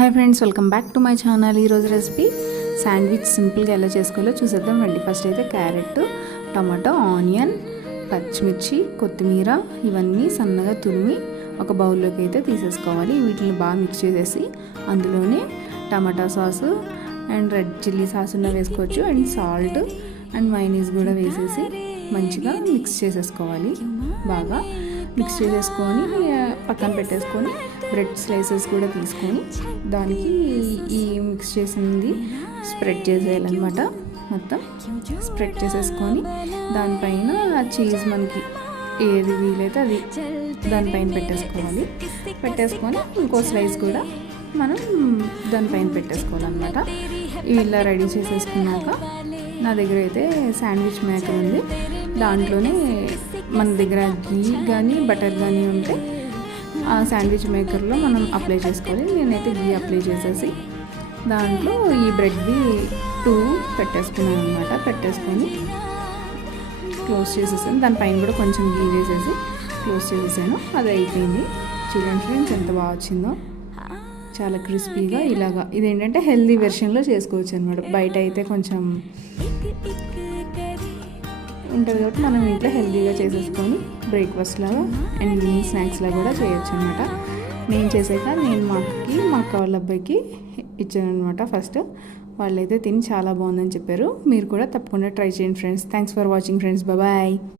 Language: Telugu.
Hi friends, welcome back to my channel. ఈరోజు రెసిపీ శాండ్విచ్ సింపుల్గా ఎలా చేసుకోవాలో చూసేద్దాం రండి. ఫస్ట్ అయితే క్యారెట్, టమాటో, ఆనియన్, పచ్చిమిర్చి, కొత్తిమీర ఇవన్నీ సన్నగా తురిమి ఒక బౌల్లోకి అయితే తీసేసుకోవాలి. వీటిని బాగా మిక్స్ చేసేసి అందులోనే టమాటా sauce and red chilli sauce ఉన్న వేసుకోవచ్చు, అండ్ సాల్ట్ అండ్ మైనీస్ కూడా వేసేసి మంచిగా మిక్స్ చేసేసుకోవాలి. బాగా మిక్స్ చేసేసుకొని పక్కన పెట్టేసుకొని బ్రెడ్ స్లైసెస్ కూడా తీసుకొని దానికి ఈ మిక్స్ చేసింది స్ప్రెడ్ చేసేయాలన్నమాట. మొత్తం స్ప్రెడ్ చేసేసుకొని దానిపైన చీజ్ మనకి ఏది వీలైతే అది దానిపైన పెట్టేసుకోవాలి. పెట్టేసుకొని ఇంకో స్లైస్ కూడా మనం దానిపైన పెట్టేసుకోవాలన్నమాట. ఇలా రెడీ చేసేసుకున్నాక నా దగ్గర అయితే శాండ్విచ్ మేకర్ ఉంది. దాంట్లోనే మన దగ్గర గీ కానీ బటర్ కానీ ఉంటే ఆ శాండ్విచ్ మేకర్లో మనం అప్లై చేసుకోవాలి. నేనైతే గీ అప్లై చేసేసి దాంట్లో ఈ బ్రెడ్వి 2 పెట్టేసుకున్నాను అనమాట. పెట్టేసుకొని క్లోజ్ చేసేసాను. దానిపైన కూడా కొంచెం గీ వేసేసి క్లోజ్ చేసేసాను. అది అయిపోయింది. చూడండి ఫ్రెండ్స్ ఎంత బాగా వచ్చిందో, చాలా క్రిస్పీగా. ఇలాగా ఇదేంటంటే హెల్దీ వెర్షన్లో చేసుకోవచ్చు అనమాట. బయట అయితే కొంచెం ఉంటుంది కాబట్టి మనం ఇంట్లో హెల్తీగా చేసేసుకొని బ్రేక్ఫాస్ట్ లాగా అండ్ ఈవినింగ్ స్నాక్స్ లాగా కూడా చేయొచ్చు అనమాట. నేను చేసాక నేను మా అక్క వాళ్ళ అబ్బాయికి ఇచ్చాను అనమాట. ఫస్ట్ వాళ్ళైతే తిని చాలా బాగుందని చెప్పారు. మీరు కూడా తప్పకుండా ట్రై చేయండి friends. Thanks for watching friends. Bye.